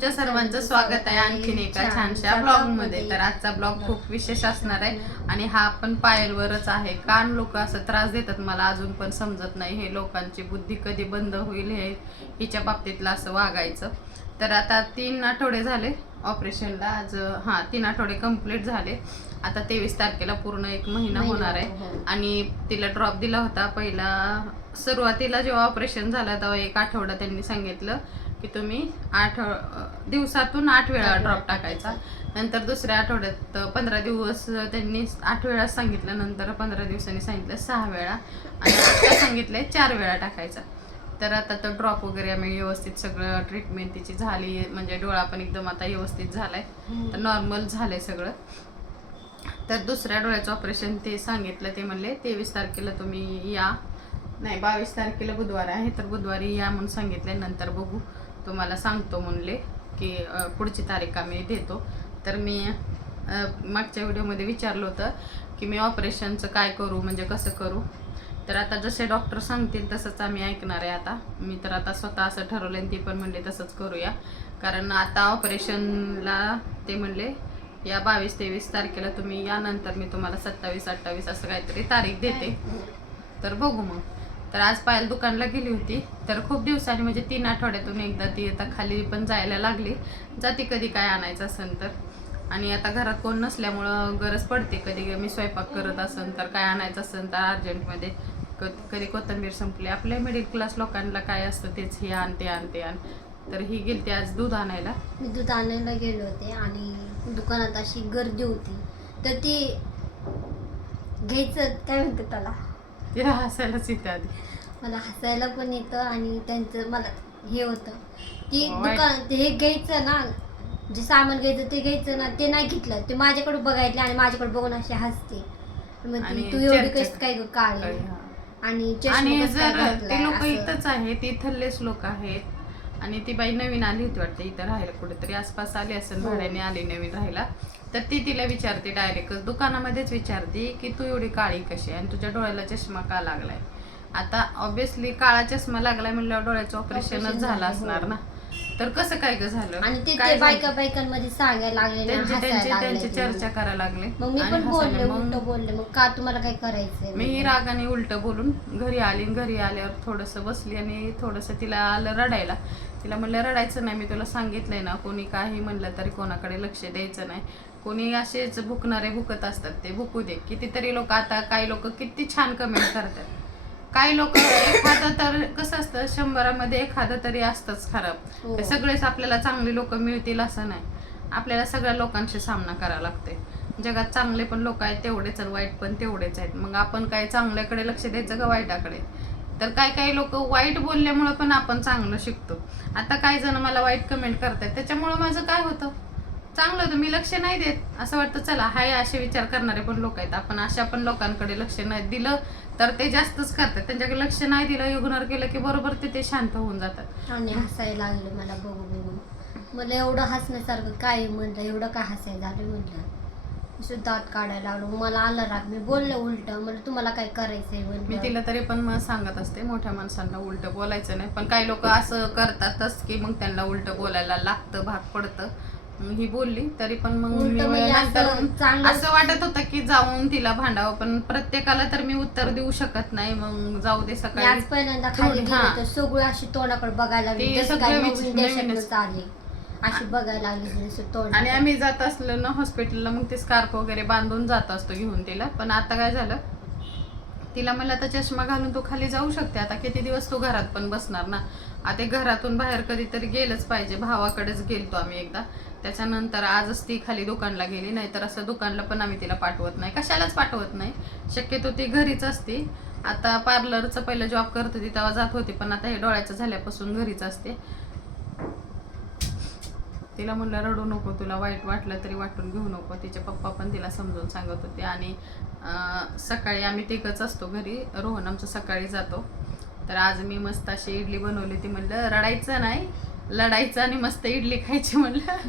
तुमच्या सर्वांचं स्वागत आहे आणखीन एका छानशा ब्लॉग मध्ये। तर आजचा ब्लॉग खूप विशेष असणार आहे आणि हा पण पायलवरच आहे। कान लोक असं त्रास देतात, मला अजून पण समजत नाही हे लोकांची बुद्धी कधी बंद होईल हे हिच्या बाबतीतलं असं वागायचं। तर आता 3 आठवडे झाले ऑपरेशनला, आज 3 आठवडे कंप्लीट झाले। आता 23 तारखेला पूर्ण 1 महिना होणार आहे आणि तिला ड्रॉप दिला होता। पहिला सुरुवातीला जेव्हा ऑपरेशन झालं तेव्हा 1 आठवडा त्यांनी सांगितलं की तुम्ही 8 दिवसातून 8 वेळा ड्रॉप टाकायचा। नंतर दुसऱ्या आठवड्यात 15 दिवस त्यांनी 8 वेळा सांगितलं, नंतर 15 दिवसांनी सांगितलं 6 वेळा आणि आता सांगितलंय 4 वेळा टाकायचा। तर आता तो ड्रॉप वगैरे आम्ही व्यवस्थित सगळं ट्रीटमेंट तिची झाली, म्हणजे डोळा पण एकदम आता व्यवस्थित झालाय, तर नॉर्मल झालंय सगळं। तर दुसऱ्या डोळ्याचं ऑपरेशन ते सांगितलं, ते म्हणले 23 तारखेला तुम्ही या, नाही 22 तारखेला बुधवार आहे तर बुधवारी या म्हणून सांगितले। नंतर बघू तुम्हाला सांगतो म्हणले की पुढची तारीख आम्ही देतो। तर मी मागच्या व्हिडिओमध्ये विचारलं होतं की मी ऑपरेशनचं काय करू, म्हणजे कसं करू। तर आता जसे डॉक्टर सांगतील तसंच आम्ही ऐकणार आहे। आता मी तर आता स्वतः असं ठरवलं आणि ती पण म्हणले तसंच करूया, कारण आता ऑपरेशनला ते म्हणले या 22-23 तारखेला तुम्ही या, नंतर मी तुम्हाला 27-28 असं काहीतरी तारीख देते। तर बघू मग। तर आज पायल दुकानला गेली होती, तर खूप दिवसांनी म्हणजे 3 आठवड्यातून एकदा ती आता खाली पण जायला लागली, जाते कधी काय आणायचं असेल तर। आणि आता घरात कोण नसल्यामुळं गरज पडते, कधी मी स्वयंपाक करत असेल तर काय आणायचं असेल तर अर्जंटमध्ये, कधी कोथिंबीर संपली, आपल्या मिडल क्लास लोकांना काय असतं तेच हे आण ते आण ते आण। तर ही गेलती आज दूध आणायला, मी दूध आणायला गेले होते आणि दुकानात अशी गर्दी होती, तर ती घ्यायचं काय म्हणते त्याला, तिला हसायलाच येते आधी, मला हसायला पण येतं आणि त्यांचं मला हे होतं की दुकानात हे घ्यायचं ना, जे सामान घ्यायचं ते घ्यायचं ना, ते नाही घेतलं, ते माझ्याकडे बघायला आणि माझ्याकडे बघून अशी हसते, मग तू एवढी कशी काय काळी आणि जर ते लोक इथंच आहेत, इथलेच लोक आहेत। आणि ती बाई नवीन आली होती वाटते इथं राहायला, कुठेतरी आसपास आली असेल, भाड्याने आली नवीन राहायला। तर ती तिला विचारते डायरेक्ट दुकानामध्येच विचारते की तू एवढी काळी कशी आणि तुझ्या डोळ्याला चष्मा का लागलाय। आता ऑब्विसली काळा चष्मा लागलाय म्हणल्यावर डोळ्याचं ऑपरेशनच झालं असणार ना, तर कसं काय ग झालं आणि ते बायकांमध्ये सांगायला लागले, त्यांची चर्चा करायला लागले। मग मी पण बोलले, उलट बोलले, मग का तुम्हाला काय करायचंय। मी रागाने उलट बोलून घरी आली, घरी आल्यावर थोडंसं बसली आणि थोडंसं तिला आलं रडायला। तिला म्हणलं रडायचं नाही, मी तुला सांगितलंय ना, कोणी काही म्हणलं तरी कोणाकडे लक्ष द्यायचं नाही, कोणी असेच भुकणारे भुकत असतात, ते भुकू दे। कितीतरी लोक, आता काही लोक किती छान कमेंट करतात, काही लोक एखादं तर कसं असतं 100मध्ये एखादं तरी असतंच खराब। सगळेच आपल्याला चांगले लोक मिळतील असं नाही, आपल्याला सगळ्या लोकांशी सामना करावा लागते। जगात चांगले पण लोक आहेत तेवढेच आणि वाईट पण तेवढेच आहेत, मग आपण काय चांगल्याकडे लक्ष द्यायचं का वाईटाकडे। तर काही लोक वाईट बोलल्यामुळं पण आपण चांगलं शिकतो। आता काही जण मला वाईट कमेंट करतात, त्याच्यामुळं माझं काय होतं, चांगलं होतं, मी लक्ष नाही देत, असं वाटतं चला हाय असे विचार करणारे पण लोक आहेत, आपण अशा पण लोकांकडे लक्ष नाही दिलं तर ते जास्तच करतात, त्यांच्याकडे लक्ष नाही दिलं, इग्नोर केलं की बरोबर ते शांत होऊन जातात। आणि हसायला लागलं मला बघून, मला एवढं हसण्यासारखं काय म्हटलं, एवढं काय हसायला झालं म्हटलं, दात काढायला लागलो, मला आलं राग, मी बोलले उलट, म्हणजे तुम्हाला काय करायचंय म्हणलं। मी तिला तरी पण मग सांगत असते मोठ्या माणसांना उलट बोलायचं नाही, पण काही लोक असं करतातच की मग त्यांना उलट बोलायला लागतं, भाग पडतं। ही बोलली तरी पण मग नंतर असं वाटत होतं की जाऊन तिला भांडावं, पण प्रत्येकाला तर मी उत्तर देऊ शकत नाही, मग जाऊ दे। सकाळी आज पहिल्यांदा खाली गेले तर सगळं अशी तोंडाकडे बघायला लागली, अशी बघायला लागली आणि आम्ही जात असलो ना हॉस्पिटलला, मग ते स्कार्फ वगैरे बांधून जात असतो घेऊन तिला। पण आता काय झालं, तिला म्हणलं आता चष्मा घालून तू खाली जाऊ शकते, आता किती दिवस तू घरात पण बसणार ना, आता घरातून बाहेर कधीतरी गेलंच पाहिजे। भावाकडेच गेलतो आम्ही एकदा, त्याच्यानंतर आजच ती खाली दुकानला गेली, नाहीतर असं दुकानला पण आम्ही तिला पाठवत नाही, कशालाच पाठवत नाही, शक्यतो ती घरीच असते। आता पार्लरचं पहिलं जॉब करत होती तेव्हा जात होती, पण आता हे डोळ्याचं झाल्यापासून घरीच असते। तिला म्हणलं रडू नको, तुला वाईट वाटलं तरी वाटून घेऊ नको, तिचे पप्पा पण तिला समजून सांगत होते। आणि सकाळी आम्ही तिघंच असतो घरी, रोहन आमचं सकाळी जातो। तर आज मी मस्त अशी इडली बनवली, ती म्हणलं रडायचं नाही, लढायचं आणि मस्त इडली खायची म्हणलं।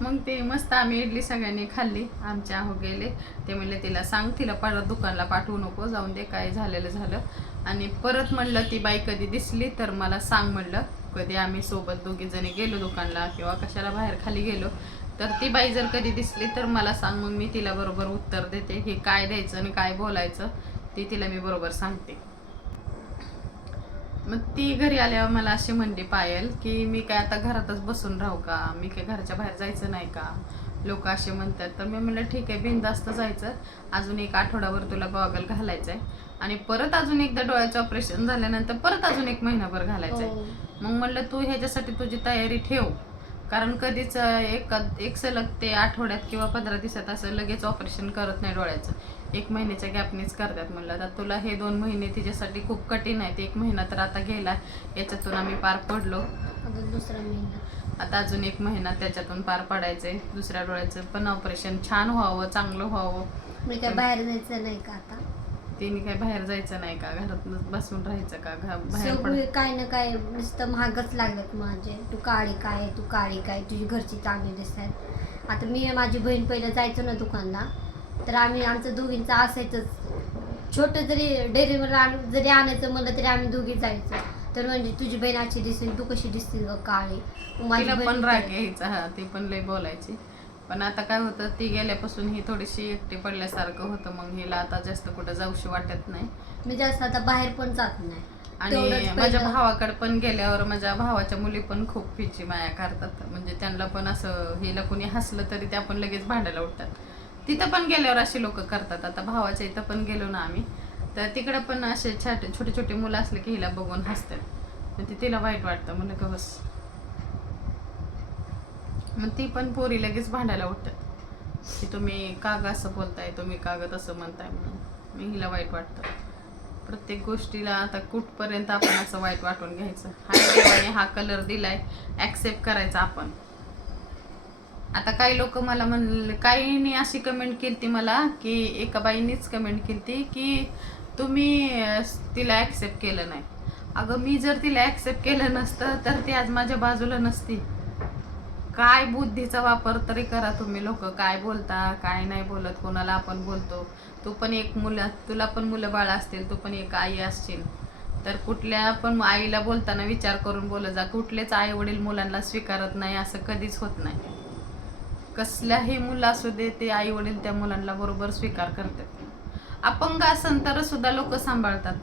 मग ते मस्त आम्ही इडली सगळ्यांनी खाल्ली, आमच्या हो गेले, ते म्हणले तिला सांग तिला परत दुकानला पाठवू नको, जाऊन दे काय झालेलं झालं। आणि परत म्हणलं ती बाई कधी दिसली तर मला सांग म्हणलं, कधी आम्ही सोबत दोघी जणी गेलो दुकानला किंवा कशाला बाहेर खाली गेलो तर ती बाई जर कधी दिसली तर मला सांग, मग मी तिला बरोबर उत्तर देते. हे काय द्यायचं आणि काय बोलायचं ते तिला मी बरोबर सांगते. मग ती घरी आल्यावर मला अशी म्हणली पायल की मी काय आता घरातच बसून राहू का, मी काय घराच्या बाहेर जायचं नाही का, लोक असे म्हणतात. तर मी म्हणलं ठीक आहे, बिनधास्त जायचं. अजून 1 आठवड्यावर तुला गॉगल घालायचं आहे आणि परत अजून एकदा डोळ्याचं ऑपरेशन झाल्यानंतर परत अजून 1 महिनाभर घालायचं आहे. मग म्हणलं तू ह्याच्यासाठी तुझी तयारी ठेव, कारण कधीच एक सलग ते आठवड्यात किंवा 15 दिवसात असं लगेच ऑपरेशन करत नाही डोळ्याचं, 1 महिन्याच्या गॅपनीच करतात. म्हणलं आता तुला हे 2 महिने तिच्यासाठी खूप कठीण आहेत. 1 महिना तर आता गेला, याच्यातून आम्ही पार पडलो. दुसरा महिना आता अजून 1 महिना त्याच्यातून पार पडायचंय. दुसऱ्या डोळ्याचं पण ऑपरेशन छान व्हावं, चांगलं व्हावं. मी काय बाहेर जायचं नाही का आता, तिने काय बाहेर जायचं नाही का, घरात बसून राहायचं का, बाहेर सगळे काय ना काय नुसतं महागच लागत माझे. तू काळी काय, तू काळी काय, तुझी घरची चांगली दिसतात. आता मी माझी बहीण पहिलं जायचो ना दुकानला, तर आमचं दोघींचं असायचंच. छोटं जरी डेअरीवर जरी आणायचं म्हणलं तरी आम्ही दोघी जायचो. तर म्हणजे तुझी बहीण अशी दिसेल, तू कशी दिसते ग काळी. तिला पण राग यायचा. हा, ती पण लय बोलायची. पण आता काय होतं, ती गेल्यापासून ही थोडीशी एकटी पडल्यासारखं होतं. मग हिला आता जास्त कुठं जाऊशी वाटत नाही. मी जास्त आता बाहेर पण जात नाही. आणि माझ्या भावाकडे पण गेल्यावर माझ्या भावाच्या मुली पण खूप हिची माया करतात. म्हणजे त्यांना पण असं हिला कोणी हसलं तरी त्या पण लगेच भांडायला उठतात. तिथं पण गेल्यावर अशी लोक करतात. आता भावाच्या इथं पण गेलो ना आम्ही, तर तिकडं पण असे छोटे छोटे मुलं असले की हिला बघून हसतात. मग तिला वाईट वाटतं. म्हणलं का बस, मग ती पण पोरी लगेच भांडायला उठतात की तुम्ही का ग असं बोलताय, तुम्ही का ग तसं म्हणताय म्हणून. मी हिला वाईट वाटतं. प्रत्येक गोष्टीला आता कुठपर्यंत आपण असं वाईट वाटून घ्यायचं. हा देवाने हा कलर दिलाय, ऍक्सेप्ट करायचा आपण. आता काही लोक मला म्हणले, काहींनी अशी कमेंट केली ती मला की एका बाईनीच कमेंट केली ती की तुम्ही तिला ऍक्सेप्ट केलं नाही. अगं मी जर तिला ऍक्सेप्ट केलं नसतं तर ती आज माझ्या बाजूला नसती. काय बुद्धीचा वापर तरी करा तुम्ही लोक. काय बोलता, काय नाही बोलत, कोणाला आपण बोलतो. तू पण एक तुला पण मुलं बाळ असतील, तू पण एक आई असशील, तर कुठल्या पण आईला बोलताना विचार करून बोलत जा. कुठलेच आई वडील मुलांना स्वीकारत नाही, असं कधीच होत नाही. कसल्याही मुलं असू दे, ते आई वडील त्या मुलांना बरोबर स्वीकार करतात. अपंग असन तर सुद्धा लोक सांभाळतात.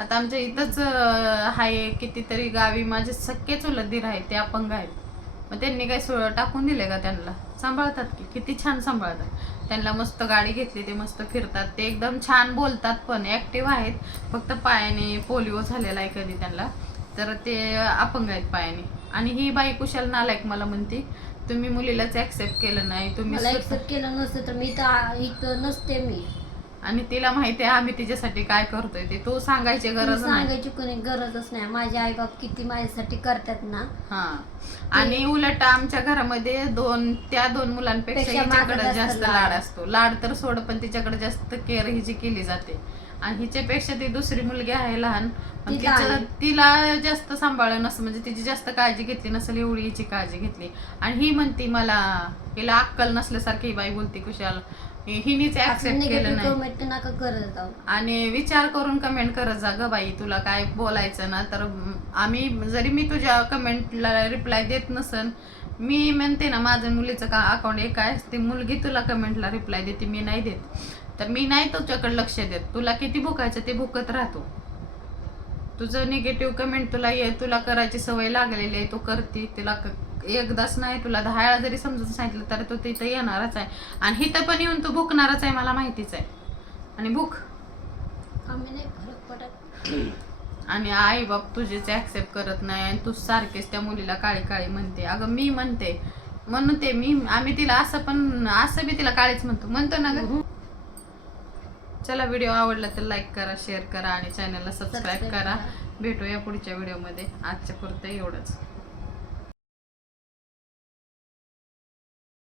आता आमच्या इथंच आहे कितीतरी गावी माझे सख्खे चुलत दीर आहेत, ते अपंग आहेत. मग त्यांनी काय टाकून दिले का त्यांना? सांभाळतात की, किती छान सांभाळतात. त्यांना मस्त गाडी घेतली, ते मस्त फिरतात, ते एकदम छान बोलतात, पण ॲक्टिव्ह आहेत. फक्त पायाने पोलिओ झालेला आहे कधी त्यांना, तर ते अपंग आहेत पायाने. आणि ही बाई कुशाल नालायक मला म्हणते तुम्ही मुलीलाच ऍक्सेप्ट केलं नाही, तुम्ही ऍक्सेप्ट केलं नसतं तर मी तर इथं नसते मी. आणि तिला माहिती आहे आम्ही तिच्यासाठी काय करतोय ते. तू सांगायची गरज नाही, सांगायची कोणी गरजच नाही. माझे आई बाप किती माझ्यासाठी करतात ना. हा, आणि उलट आमच्या घरामध्ये त्या दोन मुलांपेक्षा हिच्याकडे जास्त लाड असतो. लाड तर सोड, पण तिच्याकडे जास्त केअर हिची केली जाते. आणि हिच्यापेक्षा ती दुसरी मुलगी आहे लहान, तिला जास्त सांभाळलं नसतं, म्हणजे तिची जास्त काळजी घेतली नसेल एवढी हिची काळजी घेतली. आणि ही म्हणती मला, हिला अक्कल नसल्यासारखी ही बाई बोलते कुशाल. हिनीच ऍक्सेप्ट केलं नाही. आणि विचार करून कमेंट करत जा ग बाई. तुला काय बोलायचं ना तर जरी मी तुझ्या कमेंटला रिप्लाय देत नसन, मी म्हणते ना माझं मुलीचं का अकाउंट एक आहे, ती मुलगी तुला कमेंटला रिप्लाय देते, मी नाही देत. तर मी नाही तुझ्याकडे लक्ष देत. तुला किती भुकायचं ते भुकत राहतो. तुझं निगेटिव्ह कमेंट तुला करायची सवय लागलेली आहे, तू करते. तिला एकदाच नाही, तुला 10 वेळा जरी समजून सांगितलं तरी तो तिथं येणारच आहे. आणि इथं पण येऊन तू भुकणारच आहे, मला माहितीच आहे. आणि भूक आम्ही नाही फरक पडत. आणि आई बाप तुझेच ऍक्सेप्ट करत नाही, आणि तू सारखेच त्या मुलीला काळी काळी म्हणते. अगं मी म्हणते आम्ही तिला असं बी तिला काळीच म्हणतो ना ग. चला, व्हिडिओ आवडला तर लाईक करा, शेअर करा आणि चॅनलला सबस्क्राईब करा. भेटूया पुढच्या व्हिडिओमध्ये. आजच्या पुरतं एवढंच.